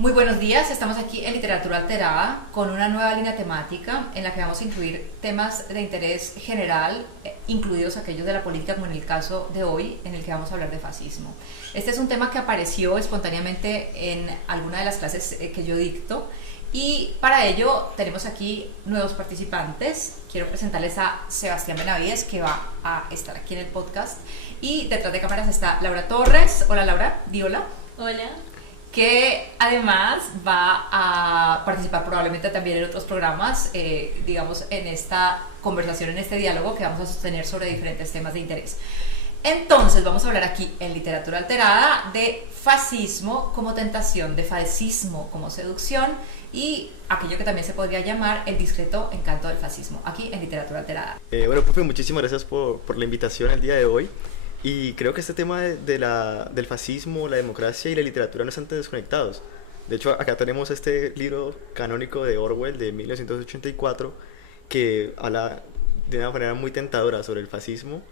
Muy buenos días, estamos aquí en Literatura Alterada con una nueva línea temática en la que vamos a incluir temas de interés general, incluidos aquellos de la política, como en el caso de hoy, en el que vamos a hablar de fascismo. Este es un tema que apareció espontáneamente en alguna de las clases que yo dicto, y para ello tenemos aquí nuevos participantes. Quiero presentarles a Sebastián Benavides, que va a estar aquí en el podcast, y detrás de cámaras está Laura Torres. Hola Laura, di hola. Hola. Que además va a participar probablemente también en otros programas, digamos, en esta conversación, en este diálogo que vamos a sostener sobre diferentes temas de interés. Entonces vamos a hablar aquí en Literatura Alterada de fascismo como tentación, de fascismo como seducción y aquello que también se podría llamar el discreto encanto del fascismo, aquí en Literatura Alterada. Bueno, profe, muchísimas gracias por la invitación el día de hoy. Y creo que este tema del fascismo, la democracia y la literatura no están tan desconectados. De hecho, acá tenemos este libro canónico de Orwell de 1984 que habla de una manera muy tentadora sobre el fascismo,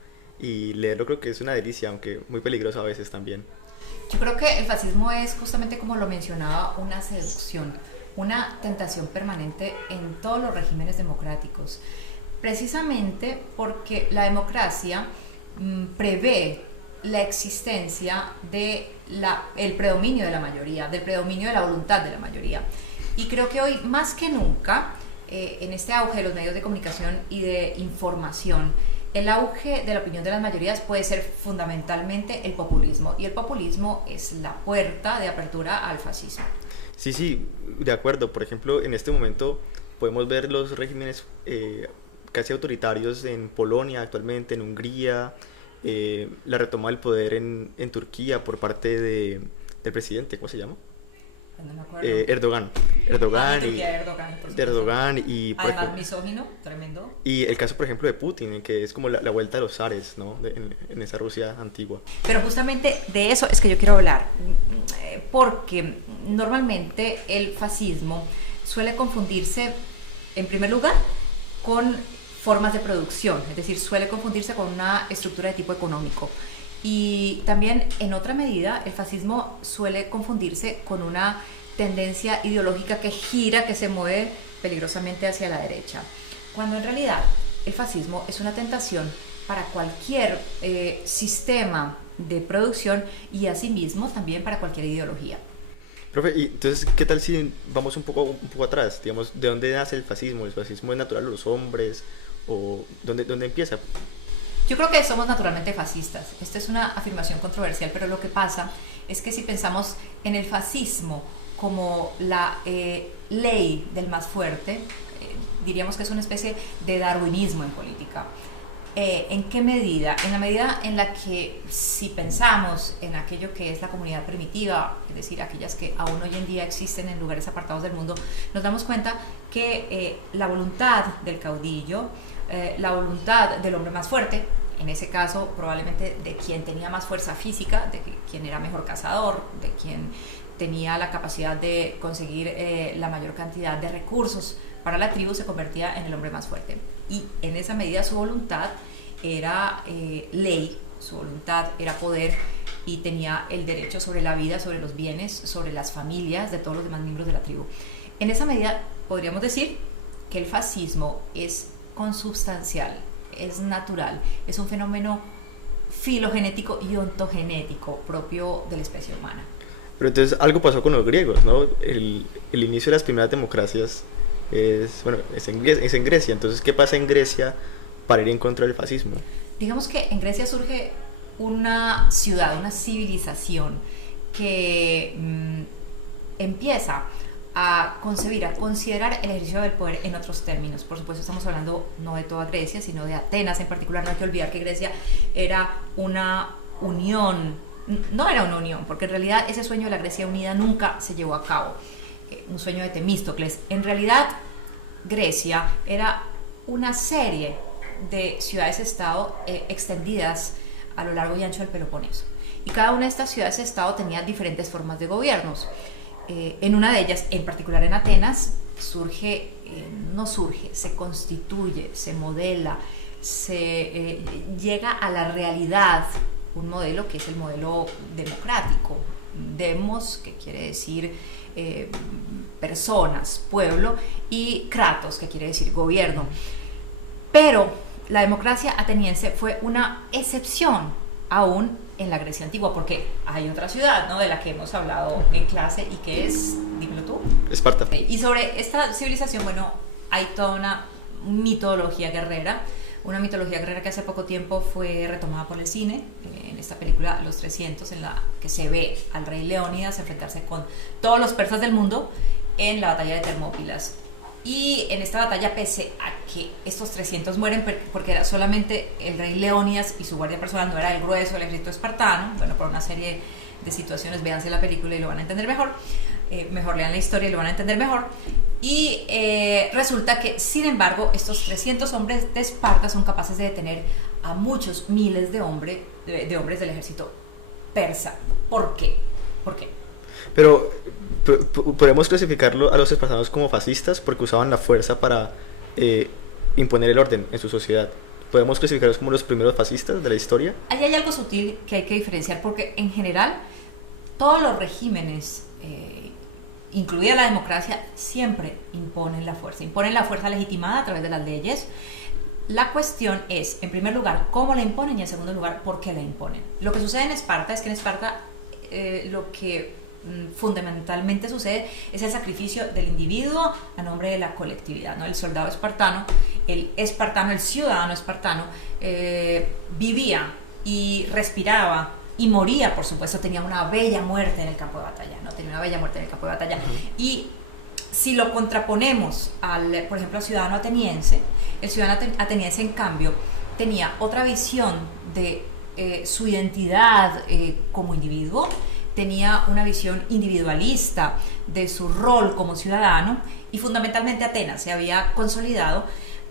y leerlo creo que es una delicia, aunque muy peligroso a veces también. Yo creo que el fascismo es justamente, como lo mencionaba, una seducción, una tentación permanente en todos los regímenes democráticos, precisamente porque la democracia prevé la existencia del predominio de la mayoría, del predominio de la voluntad de la mayoría. Y creo que hoy, más que nunca, en este auge de los medios de comunicación y de información, el auge de la opinión de las mayorías puede ser fundamentalmente el populismo, y el populismo es la puerta de apertura al fascismo. Sí, de acuerdo. Por ejemplo, en este momento podemos ver los regímenes casi autoritarios en Polonia actualmente, en Hungría, la retoma del poder en Turquía por parte del presidente, ¿cómo se llama? No me acuerdo. Erdogan. Erdogan y además misógino, tremendo. Y el caso, por ejemplo, de Putin, que es como la vuelta de los zares, ¿no? En esa Rusia antigua. Pero justamente de eso es que yo quiero hablar, porque normalmente el fascismo suele confundirse, en primer lugar, con formas de producción, es decir, suele confundirse con una estructura de tipo económico. Y también, en otra medida, el fascismo suele confundirse con una tendencia ideológica que gira, que se mueve peligrosamente hacia la derecha, cuando en realidad el fascismo es una tentación para cualquier sistema de producción, y asimismo también para cualquier ideología. Profe, y entonces, ¿qué tal si vamos un poco atrás? Digamos, ¿de dónde nace el fascismo? ¿El fascismo es natural a los hombres? ¿O dónde empieza? Yo creo que somos naturalmente fascistas. Esta es una afirmación controversial, pero lo que pasa es que si pensamos en el fascismo como la ley del más fuerte, diríamos que es una especie de darwinismo en política. ¿En qué medida? En la medida en la que, si pensamos en aquello que es la comunidad primitiva, es decir, aquellas que aún hoy en día existen en lugares apartados del mundo, nos damos cuenta que la voluntad del caudillo, la voluntad del hombre más fuerte, en ese caso probablemente de quien tenía más fuerza física, de quien era mejor cazador, de quien tenía la capacidad de conseguir la mayor cantidad de recursos para la tribu, se convertía en el hombre más fuerte. Y en esa medida su voluntad era ley, su voluntad era poder, y tenía el derecho sobre la vida, sobre los bienes, sobre las familias de todos los demás miembros de la tribu. En esa medida podríamos decir que el fascismo es consubstancial, es natural, es un fenómeno filogenético y ontogenético propio de la especie humana. Pero entonces algo pasó con los griegos, ¿no? El inicio de las primeras democracias es en Grecia. Entonces, ¿qué pasa en Grecia para ir en contra del fascismo? Digamos que en Grecia surge una ciudad, una civilización que empieza a concebir, a considerar el ejercicio del poder en otros términos. Por supuesto, estamos hablando no de toda Grecia, sino de Atenas en particular. No hay que olvidar que Grecia era una unión, no era una unión, porque en realidad ese sueño de la Grecia unida nunca se llevó a cabo, un sueño de Temístocles. En realidad, Grecia era una serie de ciudades-estado extendidas a lo largo y ancho del Peloponeso. Y cada una de estas ciudades-estado tenía diferentes formas de gobiernos. En una de ellas, en particular en Atenas, se constituye, se modela, se llega a la realidad un modelo que es el modelo democrático. Demos, que quiere decir personas, pueblo, y kratos, que quiere decir gobierno. Pero la democracia ateniense fue una excepción aún en la Grecia antigua, porque hay otra ciudad, ¿no?, de la que hemos hablado en clase y que es, dímelo tú. Esparta. Y sobre esta civilización, bueno, hay toda una mitología guerrera que hace poco tiempo fue retomada por el cine, en esta película Los 300, en la que se ve al rey Leónidas enfrentarse con todos los persas del mundo en la batalla de Termópilas. Y en esta batalla, pese a que estos 300 mueren porque era solamente el rey Leónidas y su guardia personal, no era el grueso del ejército espartano, bueno, por una serie de situaciones, véanse la película y lo van a entender mejor, mejor lean la historia y lo van a entender mejor. Y resulta que, sin embargo, estos 300 hombres de Esparta son capaces de detener a muchos miles de hombres del ejército persa. ¿Por qué? ¿Por qué? Pero podemos clasificarlo a los espartanos como fascistas porque usaban la fuerza para imponer el orden en su sociedad. ¿Podemos clasificarlos como los primeros fascistas de la historia? Ahí hay algo sutil que hay que diferenciar, porque en general todos los regímenes, incluida la democracia, siempre imponen la fuerza legitimada a través de las leyes. La cuestión es, en primer lugar, cómo la imponen, y en segundo lugar, por qué la imponen. Lo que sucede en Esparta es que en Esparta lo que fundamentalmente sucede es el sacrificio del individuo a nombre de la colectividad, ¿no? El soldado espartano, el ciudadano espartano, vivía y respiraba y moría, por supuesto, tenía una bella muerte en el campo de batalla, ¿no? Y si lo contraponemos por ejemplo, al ciudadano ateniense, el ciudadano ateniense, en cambio, tenía otra visión de su identidad como individuo, tenía una visión individualista de su rol como ciudadano, y fundamentalmente Atenas se había consolidado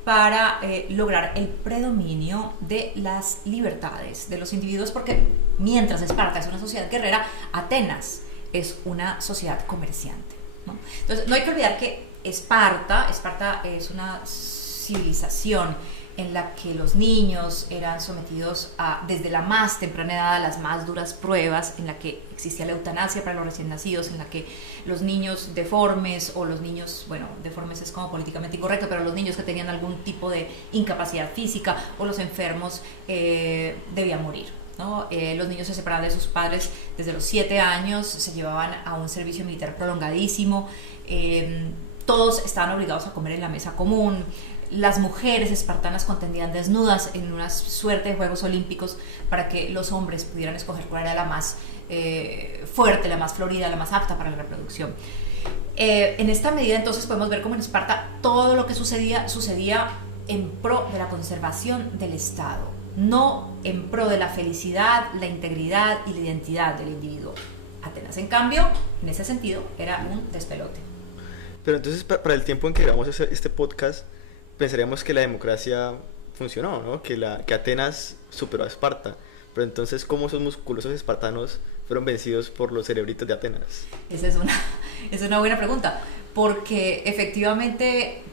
para lograr el predominio de las libertades de los individuos, porque mientras Esparta es una sociedad guerrera, Atenas es una sociedad comerciante, ¿no? Entonces, no hay que olvidar que Esparta es una civilización en la que los niños eran sometidos desde la más temprana edad, a las más duras pruebas, en la que existía la eutanasia para los recién nacidos, en la que los niños deformes, o los niños, bueno, deformes es como políticamente incorrecto, pero los niños que tenían algún tipo de incapacidad física, o los enfermos, debían morir, ¿no? Los niños se separaban de sus padres desde los 7 años, se llevaban a un servicio militar prolongadísimo, todos estaban obligados a comer en la mesa común. Las mujeres espartanas contendían desnudas en una suerte de Juegos Olímpicos para que los hombres pudieran escoger cuál era la más fuerte, la más florida, la más apta para la reproducción. En esta medida, entonces, podemos ver cómo en Esparta todo lo que sucedía en pro de la conservación del Estado, no en pro de la felicidad, la integridad y la identidad del individuo. Atenas, en cambio, en ese sentido, era un despelote. Pero entonces, para el tiempo en que grabamos este podcast, pensaríamos que la democracia funcionó, ¿no? Que Atenas superó a Esparta. Pero entonces, ¿cómo esos musculosos espartanos fueron vencidos por los cerebritos de Atenas? Esa es una buena pregunta, porque efectivamente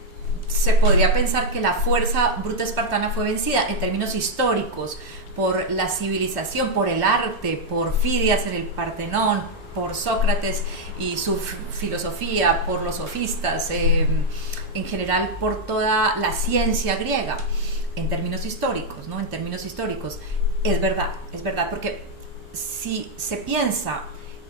se podría pensar que la fuerza bruta espartana fue vencida en términos históricos por la civilización, por el arte, por Fidias en el Partenón, por Sócrates y su filosofía, por los sofistas, en general por toda la ciencia griega, en términos históricos, ¿no? En términos históricos, es verdad, porque si se piensa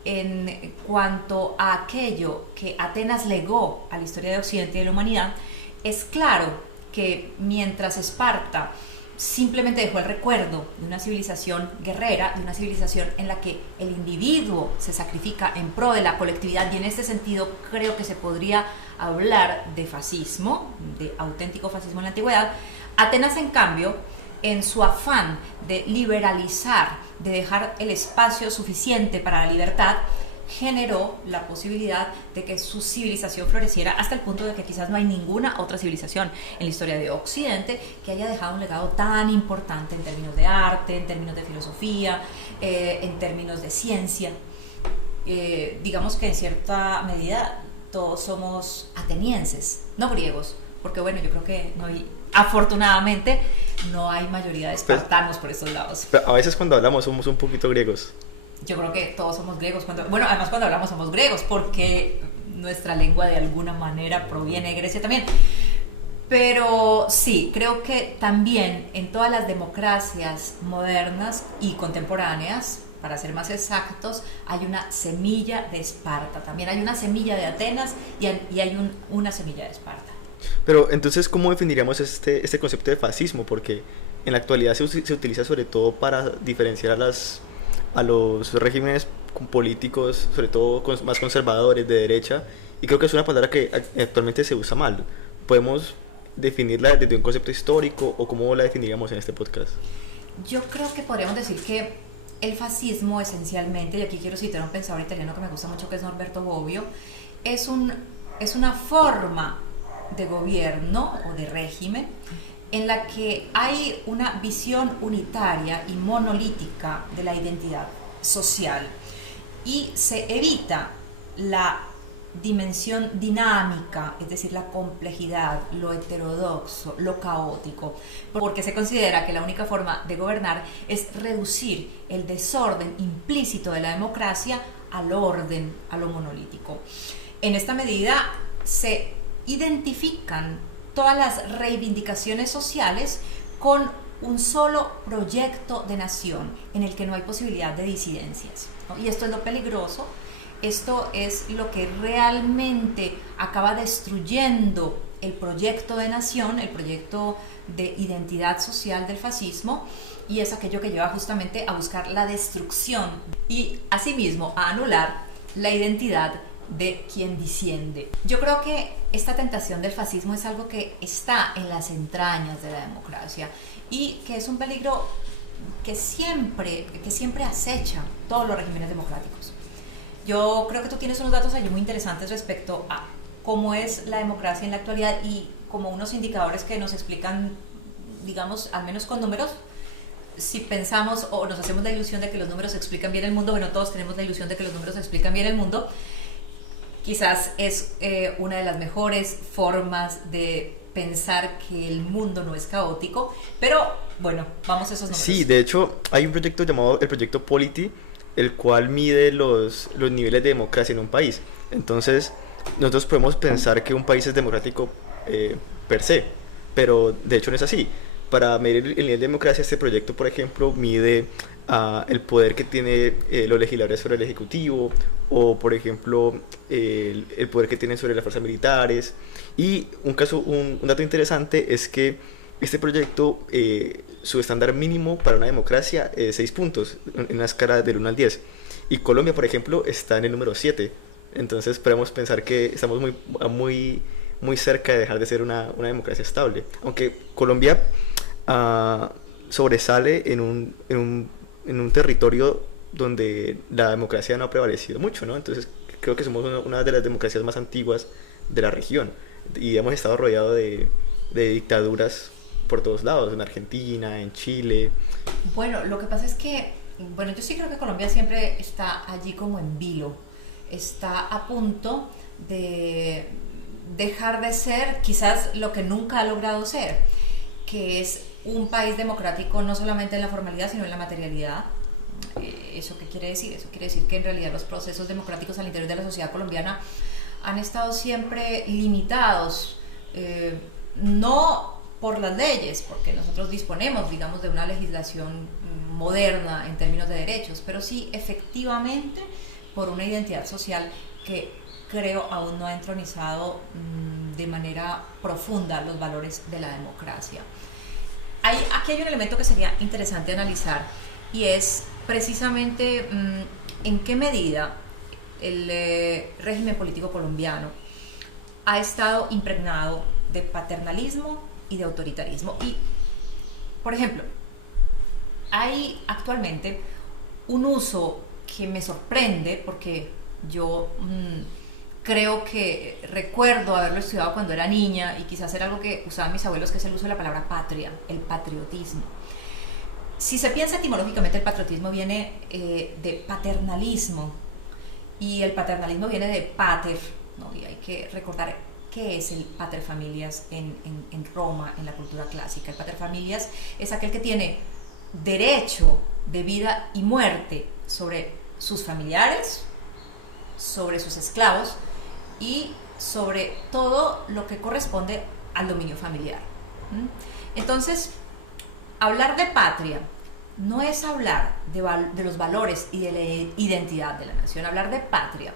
en cuanto a aquello que Atenas legó a la historia de Occidente y de la humanidad, es claro que mientras Esparta simplemente dejó el recuerdo de una civilización guerrera, de una civilización en la que el individuo se sacrifica en pro de la colectividad, y en este sentido creo que se podría hablar de fascismo, de auténtico fascismo en la antigüedad, Atenas, en cambio, en su afán de liberalizar, de dejar el espacio suficiente para la libertad, generó la posibilidad de que su civilización floreciera, hasta el punto de que quizás no hay ninguna otra civilización en la historia de Occidente que haya dejado un legado tan importante en términos de arte, en términos de filosofía, en términos de ciencia. Digamos que en cierta medida todos somos atenienses, no griegos, porque bueno, yo creo que afortunadamente no hay mayoría de espartanos por estos lados. Pero a veces cuando hablamos somos un poquito griegos. Yo creo que todos somos griegos. Además cuando hablamos somos griegos, porque nuestra lengua de alguna manera proviene de Grecia también. Pero sí, creo que también en todas las democracias modernas y contemporáneas, para ser más exactos, hay una semilla de Esparta. También hay una semilla de Atenas y hay una semilla de Esparta. Pero entonces, ¿cómo definiríamos este concepto de fascismo? Porque en la actualidad se utiliza sobre todo para diferenciar a los regímenes políticos, sobre todo más conservadores, de derecha, y creo que es una palabra que actualmente se usa mal. ¿Podemos definirla desde un concepto histórico o cómo la definiríamos en este podcast? Yo creo que podríamos decir que el fascismo esencialmente, y aquí quiero citar a un pensador italiano que me gusta mucho, que es Norberto Bobbio, es una forma de gobierno o de régimen en la que hay una visión unitaria y monolítica de la identidad social y se evita la dimensión dinámica, es decir, la complejidad, lo heterodoxo, lo caótico, porque se considera que la única forma de gobernar es reducir el desorden implícito de la democracia al orden, a lo monolítico. En esta medida se identifican todas las reivindicaciones sociales con un solo proyecto de nación en el que no hay posibilidad de disidencias, ¿no? Y esto es lo peligroso. Esto es lo que realmente acaba destruyendo el proyecto de nación, el proyecto de identidad social del fascismo, y es aquello que lleva justamente a buscar la destrucción y asimismo a anular la identidad de quien disiende. Yo creo que esta tentación del fascismo es algo que está en las entrañas de la democracia y que es un peligro que siempre acecha todos los regímenes democráticos. Yo creo que tú tienes unos datos allí muy interesantes respecto a cómo es la democracia en la actualidad y como unos indicadores que nos explican, digamos, al menos con números. Si pensamos o nos hacemos la ilusión de que los números explican bien el mundo, bueno, todos tenemos la ilusión de que los números explican bien el mundo, quizás es una de las mejores formas de pensar que el mundo no es caótico, pero bueno, vamos a esos números. Sí, de hecho, hay un proyecto llamado el proyecto Polity, el cual mide los niveles de democracia en un país. Entonces, nosotros podemos pensar que un país es democrático per se, pero de hecho no es así. Para medir el nivel de democracia, este proyecto, por ejemplo, mide el poder que tiene los legisladores sobre el Ejecutivo, o por ejemplo, el poder que tienen sobre las fuerzas militares. Y un dato interesante es que este proyecto, su estándar mínimo para una democracia es 6 puntos, en una escala del 1 al 10. Y Colombia, por ejemplo, está en el número 7. Entonces podemos pensar que estamos muy cerca de dejar de ser una democracia estable. Aunque Colombia sobresale en un territorio donde la democracia no ha prevalecido mucho, ¿no? Entonces creo que somos una de las democracias más antiguas de la región. Y hemos estado rodeados de dictaduras por todos lados, en Argentina, en Chile. Bueno, lo que pasa es que, yo sí creo que Colombia siempre está allí como en vilo, está a punto de dejar de ser quizás lo que nunca ha logrado ser, que es un país democrático no solamente en la formalidad, sino en la materialidad. ¿Eso qué quiere decir? Eso quiere decir que en realidad los procesos democráticos al interior de la sociedad colombiana han estado siempre limitados, no por las leyes, porque nosotros disponemos, digamos, de una legislación moderna en términos de derechos, pero sí efectivamente por una identidad social que creo aún no ha entronizado de manera profunda los valores de la democracia. Aquí hay un elemento que sería interesante analizar y es precisamente en qué medida el régimen político colombiano ha estado impregnado de paternalismo y de autoritarismo. Y, por ejemplo, hay actualmente un uso que me sorprende porque yo creo que recuerdo haberlo estudiado cuando era niña y quizás era algo que usaban mis abuelos, que es el uso de la palabra patria, el patriotismo. Si se piensa etimológicamente, el patriotismo viene de paternalismo y el paternalismo viene de pater, ¿no? Y hay que recordar qué es el paterfamilias en Roma, en la cultura clásica. El paterfamilias es aquel que tiene derecho de vida y muerte sobre sus familiares, sobre sus esclavos y sobre todo lo que corresponde al dominio familiar. Entonces, hablar de patria no es hablar de los valores y de la identidad de la nación. Hablar de patria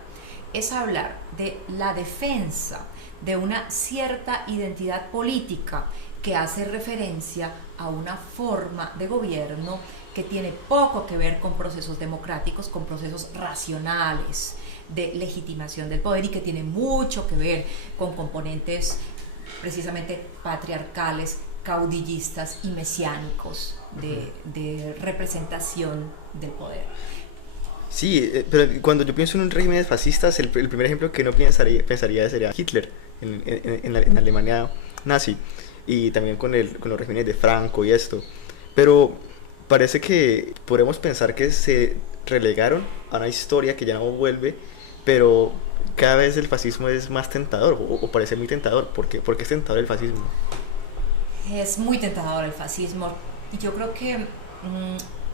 es hablar de la defensa de una cierta identidad política que hace referencia a una forma de gobierno que tiene poco que ver con procesos democráticos, con procesos racionales de legitimación del poder, y que tiene mucho que ver con componentes precisamente patriarcales, caudillistas y mesiánicos de representación del poder. Sí, pero cuando yo pienso en un régimen fascista, el primer ejemplo que no pensaría sería Hitler en la Alemania nazi, y también con los regímenes de Franco y esto. Pero parece que podemos pensar que se relegaron a una historia que ya no vuelve, pero cada vez el fascismo es más tentador, o parece muy tentador. ¿Por qué es tentador el fascismo? Es muy tentador el fascismo, y yo creo que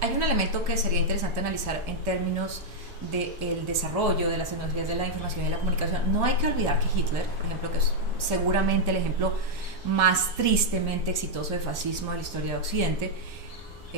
hay un elemento que sería interesante analizar en términos del desarrollo de las tecnologías de la información y la comunicación. No hay que olvidar que Hitler, por ejemplo, que es seguramente el ejemplo más tristemente exitoso de fascismo de la historia de Occidente,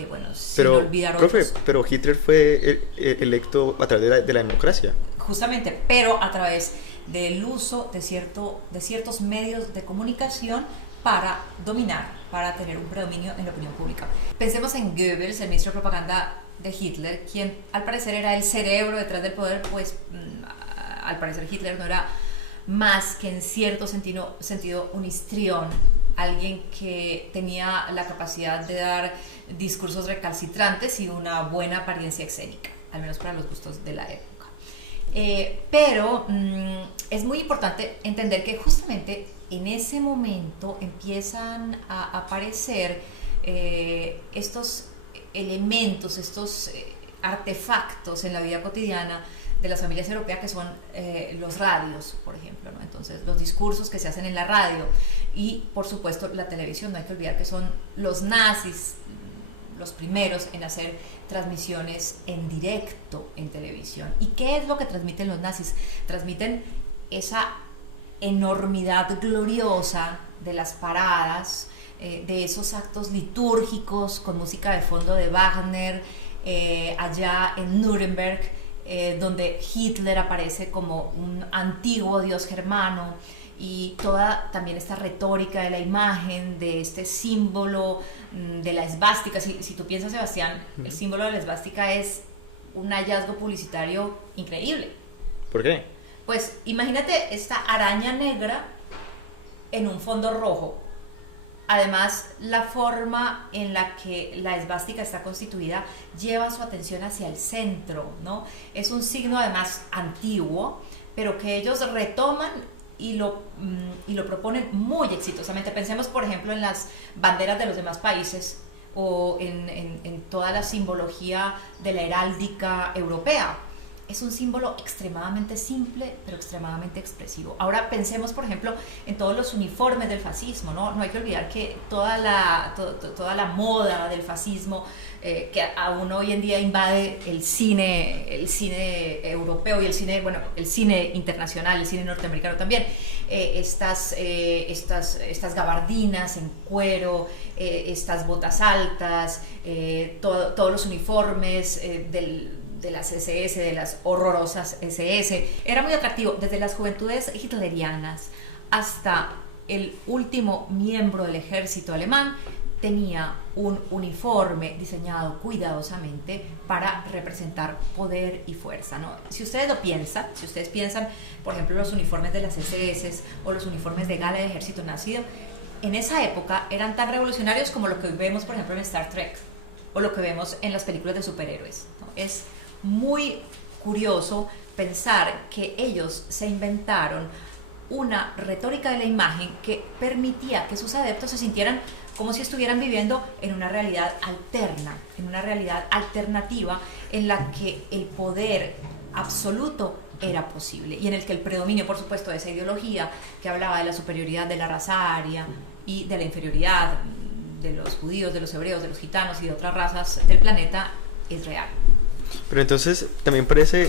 bueno, sin olvidar otros. Pero Hitler fue electo a través de la democracia. Justamente, pero a través del uso de ciertos medios de comunicación para dominar, para tener un predominio en la opinión pública. Pensemos en Goebbels, el ministro de propaganda de Hitler, quien al parecer era el cerebro detrás del poder. Pues al parecer Hitler no era más que en cierto sentido un histrión, alguien que tenía la capacidad de dar discursos recalcitrantes y una buena apariencia escénica, al menos para los gustos de la época. Pero es muy importante entender que justamente en ese momento empiezan a aparecer estos elementos, estos artefactos en la vida cotidiana de las familias europeas, que son los radios, por ejemplo, ¿no? Entonces, los discursos que se hacen en la radio y, por supuesto, la televisión. No hay que olvidar que son los nazis los primeros en hacer transmisiones en directo en televisión. ¿Y qué es lo que transmiten los nazis? Transmiten esa enormidad gloriosa de las paradas, de esos actos litúrgicos con música de fondo de Wagner, allá en Nuremberg, donde Hitler aparece como un antiguo dios germano, y toda también esta retórica de la imagen, de este símbolo de la esvástica. Si tú piensas, Sebastián, el símbolo de la esvástica es un hallazgo publicitario increíble. ¿Por qué? Pues imagínate esta araña negra en un fondo rojo. Además, la forma en la que la esvástica está constituida lleva su atención hacia el centro, ¿no? Es un signo además antiguo, pero que ellos retoman y lo proponen muy exitosamente. Pensemos, por ejemplo, en las banderas de los demás países, o en toda la simbología de la heráldica europea. Es un símbolo extremadamente simple, pero extremadamente expresivo. Ahora pensemos, por ejemplo, en todos los uniformes del fascismo, ¿no? No hay que olvidar que toda la moda del fascismo, que aún hoy en día invade el cine europeo y el cine internacional, el cine norteamericano también. Estas gabardinas en cuero, estas botas altas, todos los uniformes de las SS, de las horrorosas SS. Era muy atractivo, desde las juventudes hitlerianas hasta el último miembro del ejército alemán. Tenía un uniforme diseñado cuidadosamente para representar poder y fuerza, ¿no? Si ustedes piensan, por ejemplo, los uniformes de las SS o los uniformes de gala del ejército nazi, en esa época eran tan revolucionarios como lo que hoy vemos, por ejemplo, en Star Trek, o lo que vemos en las películas de superhéroes, ¿no? Es muy curioso pensar que ellos se inventaron una retórica de la imagen que permitía que sus adeptos se sintieran como si estuvieran viviendo en una realidad alterna, en una realidad alternativa en la que el poder absoluto era posible, y en el que el predominio, por supuesto, de esa ideología que hablaba de la superioridad de la raza aria y de la inferioridad de los judíos, de los hebreos, de los gitanos y de otras razas del planeta es real. Pero entonces también parece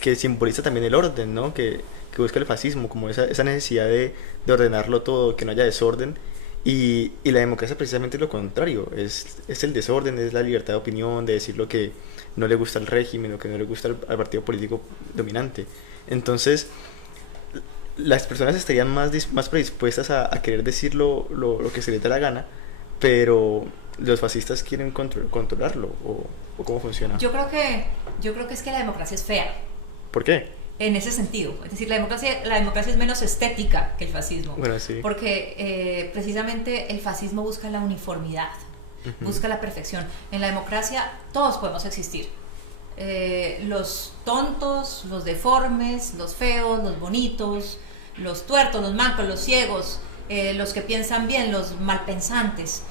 que simboliza también el orden, ¿no? Que que busca el fascismo, como esa necesidad de ordenarlo todo, que no haya desorden. Y la democracia precisamente es lo contrario, es el desorden, es la libertad de opinión, de decir lo que no le gusta al régimen, lo que no le gusta al partido político dominante. Entonces, las personas estarían más predispuestas a querer decir lo que se les da la gana, pero los fascistas quieren controlarlo, o cómo funciona. Yo creo que es que la democracia es fea. ¿Por qué? En ese sentido, es decir, la democracia es menos estética que el fascismo, bueno, sí. Porque precisamente el fascismo busca la uniformidad, busca la perfección. En la democracia todos podemos existir, los tontos, los deformes, los feos, los bonitos, los tuertos, los mancos, los ciegos, los que piensan bien, los malpensantes,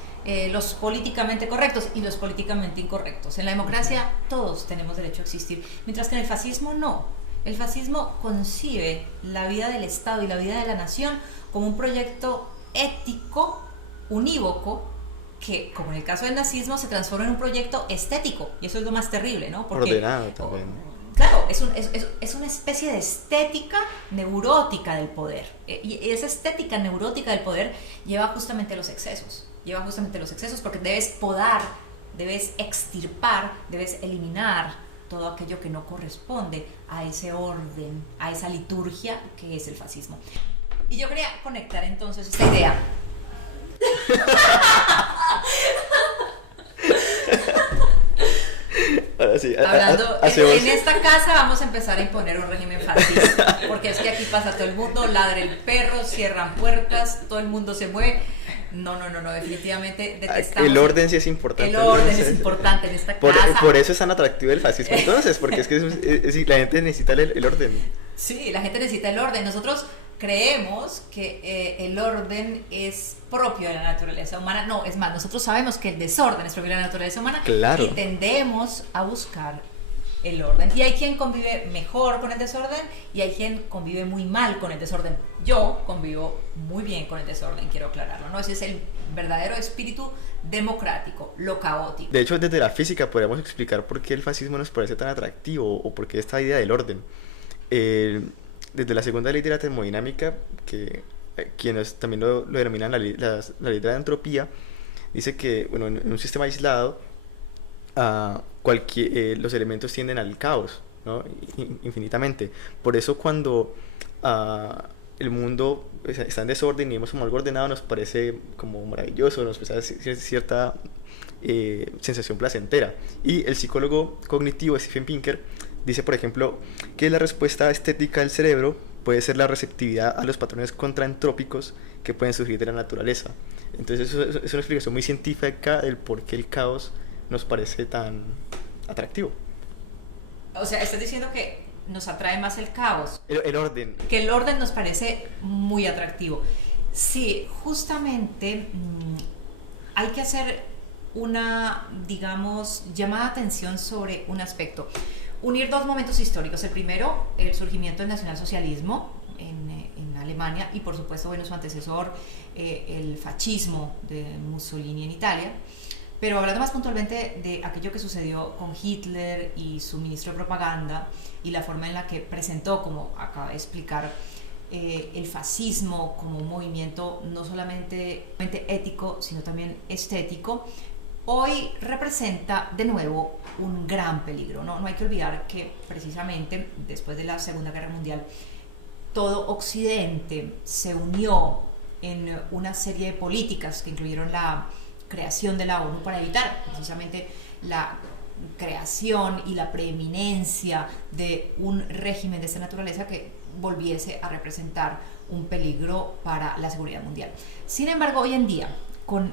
los políticamente correctos y los políticamente incorrectos. En la democracia todos tenemos derecho a existir, mientras que en el fascismo no. El fascismo concibe la vida del Estado y la vida de la nación como un proyecto ético, unívoco, que, como en el caso del nazismo, se transforma en un proyecto estético, y eso es lo más terrible, ¿no? Porque, ordenado también. Claro, es una especie de estética neurótica del poder, y esa estética neurótica del poder lleva justamente a los excesos, porque debes podar, debes extirpar, debes eliminar todo aquello que no corresponde a ese orden, a esa liturgia que es el fascismo. Y yo quería conectar entonces esta idea. Ahora sí, hablando, en esta casa vamos a empezar a imponer un régimen fascista, porque es que aquí pasa todo el mundo, ladra el perro, cierran puertas, todo el mundo se mueve. No, definitivamente detestamos. El orden sí es importante. El orden es importante en esta casa. Por eso es tan atractivo el fascismo entonces, porque es que la gente necesita el orden. Sí, la gente necesita el orden. Nosotros creemos que el orden es propio de la naturaleza humana. No, es más, nosotros sabemos que el desorden es propio de la naturaleza humana. Claro. Y tendemos a buscar el orden. Y hay quien convive mejor con el desorden y hay quien convive muy mal con el desorden. Yo convivo muy bien con el desorden, quiero aclararlo, ¿no? Ese es el verdadero espíritu democrático, lo caótico. De hecho, desde la física podemos explicar por qué el fascismo nos parece tan atractivo, o por qué esta idea del orden. Desde la segunda ley de la termodinámica, que quienes también lo denominan la ley de la entropía, dice que, bueno, en un sistema aislado, los elementos tienden al caos, ¿no? Infinitamente. Por eso cuando el mundo está en desorden y vemos como algo ordenado, nos parece como maravilloso, nos parece cierta sensación placentera. Y el psicólogo cognitivo Steven Pinker dice, por ejemplo, que la respuesta estética del cerebro puede ser la receptividad a los patrones contraentrópicos que pueden surgir de la naturaleza. Entonces eso es una explicación muy científica del por qué el caos nos parece tan atractivo. O sea, estás diciendo que nos atrae más el caos. El orden. Que el orden nos parece muy atractivo. Sí, justamente hay que hacer una, digamos, llamada de atención sobre un aspecto. Unir dos momentos históricos. El primero, el surgimiento del nacionalsocialismo en Alemania, y por supuesto, bueno, su antecesor, el fascismo de Mussolini en Italia. Pero hablando más puntualmente de aquello que sucedió con Hitler y su ministro de propaganda y la forma en la que presentó, como acaba de explicar, el fascismo como un movimiento no solamente ético, sino también estético, hoy representa de nuevo un gran peligro, ¿no? No hay que olvidar que precisamente después de la Segunda Guerra Mundial todo Occidente se unió en una serie de políticas que incluyeron la creación de la ONU para evitar precisamente la creación y la preeminencia de un régimen de esta naturaleza que volviese a representar un peligro para la seguridad mundial. Sin embargo, hoy en día, con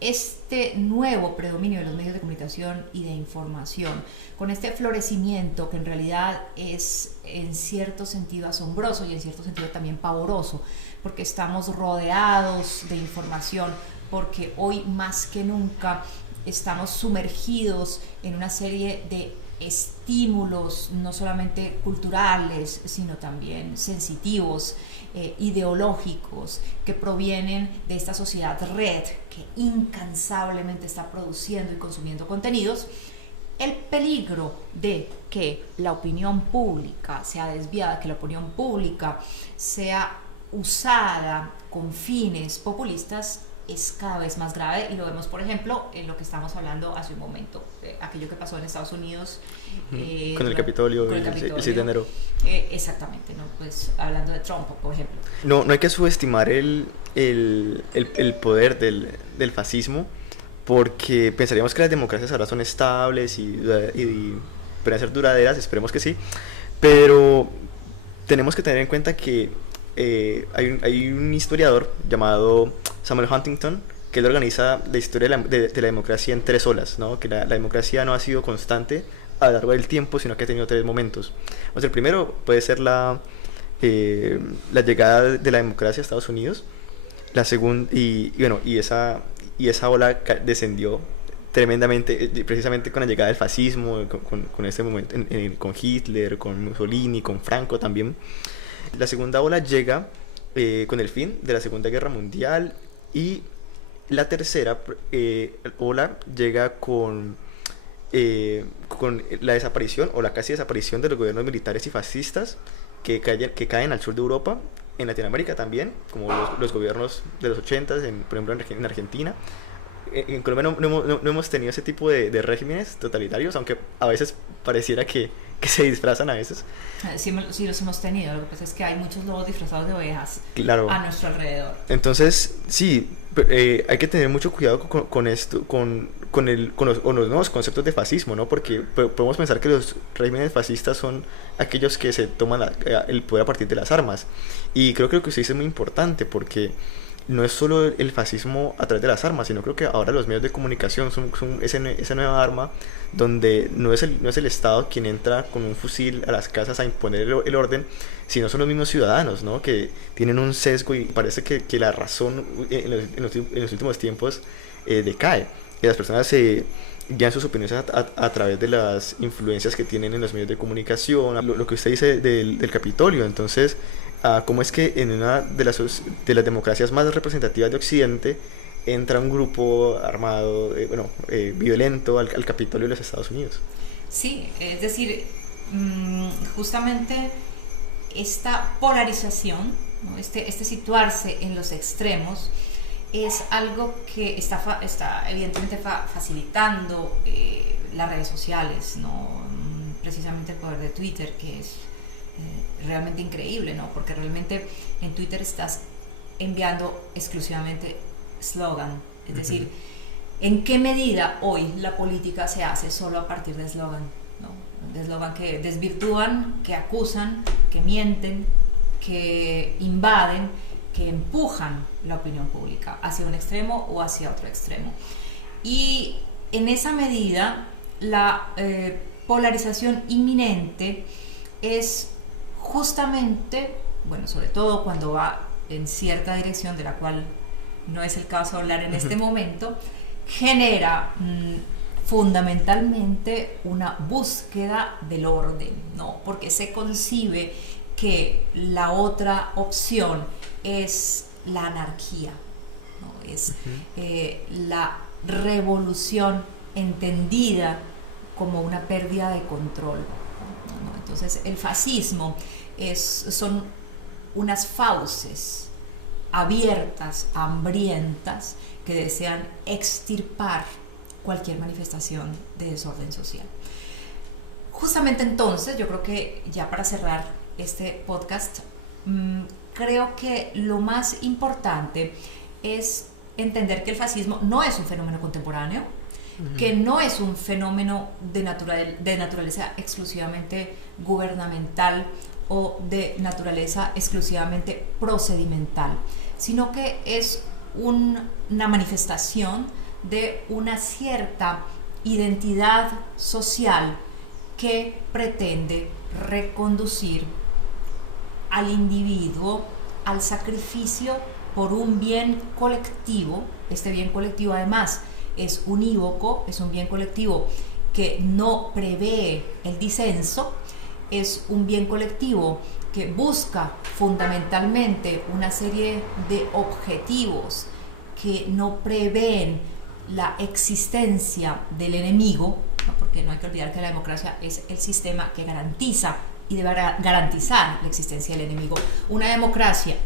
este nuevo predominio de los medios de comunicación y de información, con este florecimiento que en realidad es en cierto sentido asombroso y en cierto sentido también pavoroso, porque estamos rodeados de información, porque hoy más que nunca estamos sumergidos en una serie de estímulos no solamente culturales, sino también sensitivos, ideológicos, que provienen de esta sociedad red que incansablemente está produciendo y consumiendo contenidos. el peligro de que la opinión pública sea desviada, que la opinión pública sea usada con fines populistas, es cada vez más grave, y lo vemos, por ejemplo, en lo que estamos hablando hace un momento, aquello que pasó en Estados Unidos con el Capitolio, con el 6 de enero. Exactamente, ¿no? Pues hablando de Trump, por ejemplo. No hay que subestimar el poder del fascismo, porque pensaríamos que las democracias ahora son estables y pueden ser duraderas, esperemos que sí, pero tenemos que tener en cuenta que hay un historiador llamado Samuel Huntington, que él organiza la historia de la democracia en 3 olas, ¿no? Que la democracia no ha sido constante a lo largo del tiempo, sino que ha tenido 3 momentos. O sea, el primero puede ser la llegada de la democracia a Estados Unidos, la segunda, y esa ola descendió tremendamente, precisamente con la llegada del fascismo, con este momento, con Hitler, con Mussolini, con Franco también. La segunda ola llega con el fin de la Segunda Guerra Mundial, y la tercera ola llega con la desaparición o la casi desaparición de los gobiernos militares y fascistas que caen al sur de Europa, en Latinoamérica también, como los gobiernos de los 80s, por ejemplo en Argentina. En Colombia no hemos tenido ese tipo de regímenes totalitarios, aunque a veces pareciera que se disfrazan a veces. Sí, los hemos tenido. Lo que pasa es que hay muchos lobos disfrazados de ovejas, claro, a nuestro alrededor. Entonces, sí, hay que tener mucho cuidado con esto, con los nuevos conceptos de fascismo, ¿no? Porque podemos pensar que los regímenes fascistas son aquellos que se toman el poder a partir de las armas. Y creo que lo que usted dice es muy importante, porque no es solo el fascismo a través de las armas, sino creo que ahora los medios de comunicación son esa nueva arma, donde no es el Estado quien entra con un fusil a las casas a imponer el orden, sino son los mismos ciudadanos, ¿no? Que tienen un sesgo, y parece que la razón en los últimos tiempos decae, y las personas se guían sus opiniones a través de las influencias que tienen en los medios de comunicación, lo que usted dice del Capitolio. Entonces, cómo es que en una de las democracias más representativas de Occidente entra un grupo armado, violento al Capitolio de los Estados Unidos. Sí, es decir, justamente esta polarización, ¿no? este situarse en los extremos, es algo que está evidentemente facilitando las redes sociales, ¿no? Precisamente el poder de Twitter, que es realmente increíble, ¿no? Porque realmente en Twitter estás enviando exclusivamente slogan, es decir, ¿en qué medida hoy la política se hace solo a partir de slogan, ¿no? De slogan que desvirtúan, que acusan, que mienten, que invaden, que empujan la opinión pública hacia un extremo o hacia otro extremo? Y en esa medida la polarización inminente es justamente, sobre todo cuando va en cierta dirección, de la cual no es el caso hablar en este momento, genera fundamentalmente una búsqueda del orden, ¿no? Porque se concibe que la otra opción es la anarquía, ¿no? Es la revolución entendida como una pérdida de control, ¿no? Entonces el fascismo son unas fauces abiertas, hambrientas, que desean extirpar cualquier manifestación de desorden social. Justamente entonces, yo creo que ya para cerrar este podcast, creo que lo más importante es entender que el fascismo no es un fenómeno contemporáneo, que no es un fenómeno de naturaleza exclusivamente gubernamental o de naturaleza exclusivamente procedimental, sino que es una manifestación de una cierta identidad social que pretende reconducir al individuo al sacrificio por un bien colectivo. Este bien colectivo además es unívoco, es un bien colectivo que no prevé el disenso, es un bien colectivo que busca fundamentalmente una serie de objetivos que no prevén la existencia del enemigo, ¿no? Porque no hay que olvidar que la democracia es el sistema que garantiza y debe garantizar la existencia del enemigo. Una democracia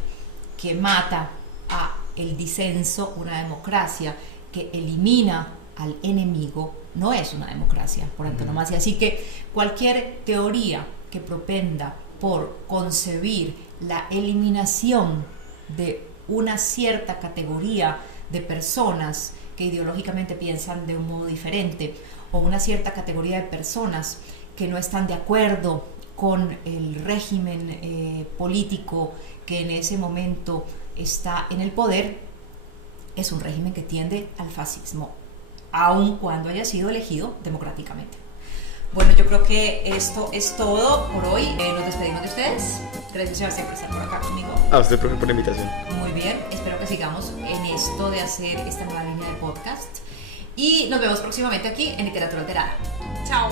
que mata a el disenso, una democracia que elimina al enemigo, no es una democracia por antonomasia. Así que cualquier teoría que propenda por concebir la eliminación de una cierta categoría de personas que ideológicamente piensan de un modo diferente, o una cierta categoría de personas que no están de acuerdo con el régimen político que en ese momento está en el poder, es un régimen que tiende al fascismo, aun cuando haya sido elegido democráticamente. Bueno, yo creo que esto es todo por hoy. Nos despedimos de ustedes. Gracias, Sebastián, por estar por acá conmigo. A usted, profe, por la invitación. Muy bien, espero que sigamos en esto de hacer esta nueva línea de podcast. Y nos vemos próximamente aquí en Literatura Alterada. Chao.